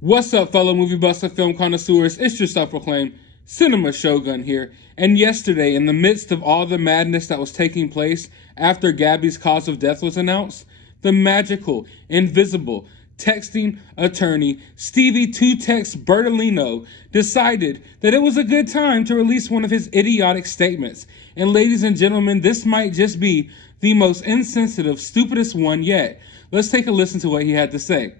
What's up, fellow movie buffs and film connoisseurs? It's your self-proclaimed cinema shogun here. And yesterday, in the midst of all the madness that was taking place after Gabby's cause of death was announced, the magical, invisible, texting attorney Stevie Two Text Bertolino decided that it was a good time to release one of his idiotic statements. And ladies and gentlemen, this might just be the most insensitive, stupidest one yet. Let's take a listen to what he had to say.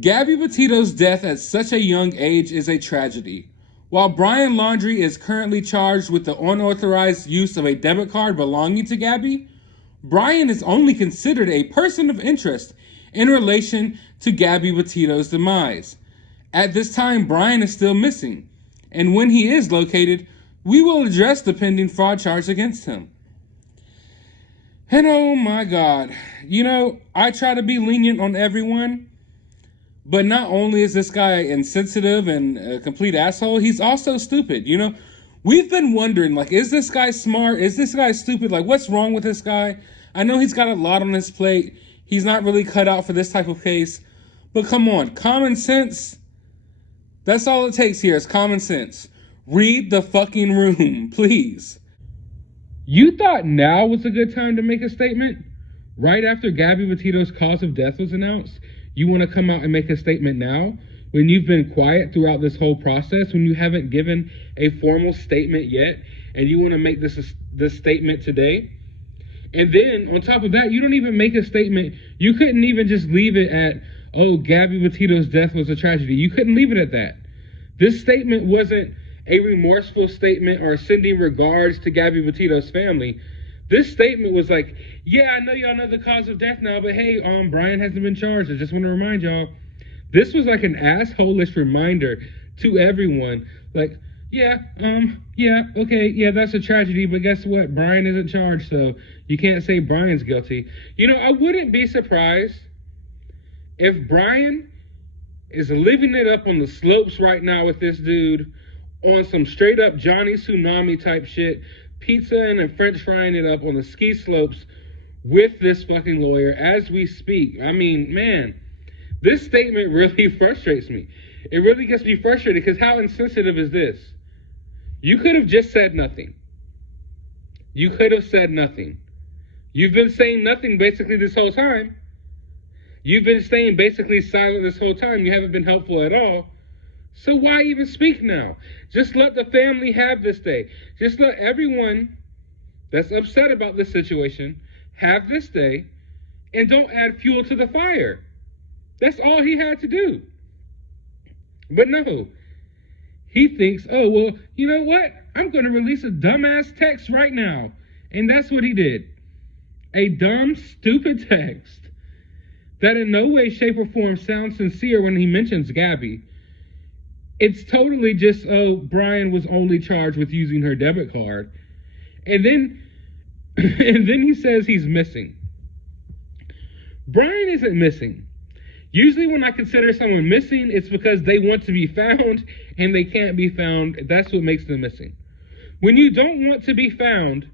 Gabby Petito's death at such a young age is a tragedy. While Brian Laundrie is currently charged with the unauthorized use of a debit card belonging to Gabby, Brian is only considered a person of interest in relation to Gabby Petito's demise. At this time, Brian is still missing, and when he is located, we will address the pending fraud charge against him. And oh my God, I try to be lenient on everyone. But not only is this guy insensitive and a complete asshole, he's also stupid. We've been wondering, is this guy smart? Is this guy stupid? What's wrong with this guy? I know he's got a lot on his plate. He's not really cut out for this type of case. But come on, common sense. That's all it takes here is common sense. Read the fucking room, please. You thought now was a good time to make a statement? Right after Gabby Petito's cause of death was announced? You want to come out and make a statement now when you've been quiet throughout this whole process, when you haven't given a formal statement yet, and you want to make this statement today? And then on top of that, you don't even make a statement. You couldn't even just leave it at, oh, Gabby Petito's death was a tragedy. You couldn't leave it at that. This statement wasn't a remorseful statement or sending regards to Gabby Petito's family. This statement was like, yeah, I know y'all know the cause of death now, but hey, Brian hasn't been charged. I just want to remind y'all. This was like an asshole-ish reminder to everyone. Okay, yeah, that's a tragedy, but guess what? Brian isn't charged, so you can't say Brian's guilty. I wouldn't be surprised if Brian is living it up on the slopes right now with this dude on some straight-up Johnny Tsunami type shit, pizza and French frying it up on the ski slopes with this fucking lawyer as we speak. I mean, man, this statement really frustrates me. It really gets me frustrated because how insensitive is this? You could have just said nothing. You could have said nothing. You've been saying nothing basically this whole time. You've been staying basically silent this whole time. You haven't been helpful at all. So why even speak now? Just let the family have this day. Just let everyone that's upset about this situation have this day, and don't add fuel to the fire. That's all he had to do. But no, he thinks, oh, well, you know what? I'm going to release a dumbass text right now. And that's what he did. A dumb, stupid text that in no way, shape, or form sounds sincere when he mentions Gabby. It's totally just, oh, Brian was only charged with using her debit card. And then he says he's missing. Brian isn't missing. Usually when I consider someone missing, it's because they want to be found and they can't be found. That's what makes them missing. When you don't want to be found,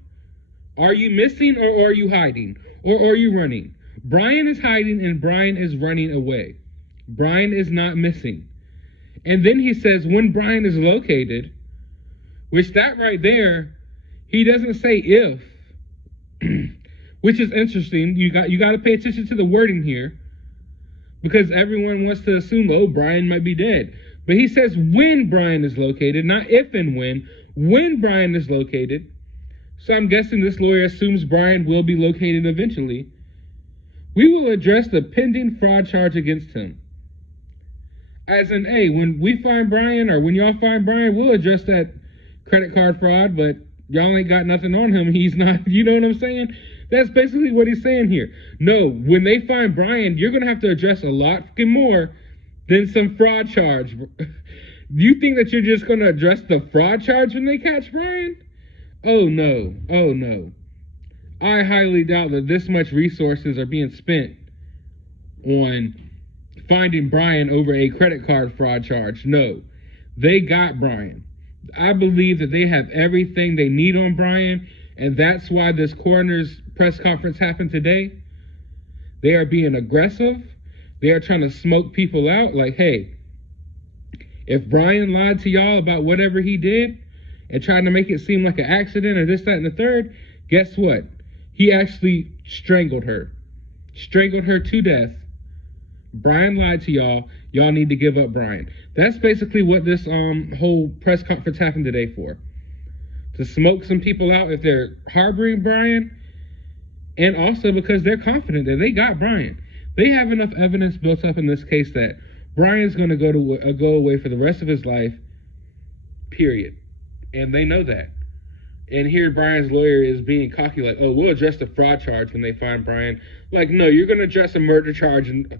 are you missing or are you hiding? Or are you running? Brian is hiding and Brian is running away. Brian is not missing. And then he says when Brian is located, which that right there, he doesn't say if, which is interesting. You got to pay attention to the wording here because everyone wants to assume, oh, Brian might be dead. But he says when Brian is located, not if and when Brian is located. So I'm guessing this lawyer assumes Brian will be located eventually. We will address the pending fraud charge against him. As in, hey, when we find Brian or when y'all find Brian, we'll address that credit card fraud, but y'all ain't got nothing on him. He's not, you know what I'm saying? That's basically what he's saying here. No, when they find Brian, you're going to have to address a lot more than some fraud charge. You think that you're just going to address the fraud charge when they catch Brian? Oh, no. Oh, no. I highly doubt that this much resources are being spent on finding Brian over a credit card fraud charge. No, they got Brian. I believe that they have everything they need on Brian, and that's why this coroner's press conference happened today. They are being aggressive. They are trying to smoke people out like, hey, if Brian lied to y'all about whatever he did and tried to make it seem like an accident or this, that, and the third, guess what? He actually strangled her. Strangled her to death. Brian lied to y'all. Y'all need to give up Brian. That's basically what this whole press conference happened today for. To smoke some people out if they're harboring Brian, and also because they're confident that they got Brian. They have enough evidence built up in this case that Brian's going to go away for the rest of his life, period. And they know that. And here Brian's lawyer is being cocky like, oh, we'll address the fraud charge when they find Brian. Like, no, you're going to address a murder charge. And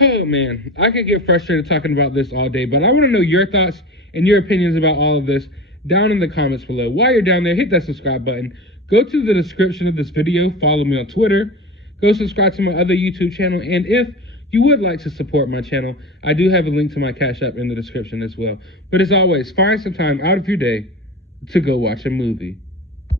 oh, man, I could get frustrated talking about this all day, but I want to know your thoughts and your opinions about all of this down in the comments below. While you're down there, hit that subscribe button. Go to the description of this video. Follow me on Twitter. Go subscribe to my other YouTube channel. And if you would like to support my channel, I do have a link to my CashApp in the description as well. But as always, find some time out of your day to go watch a movie.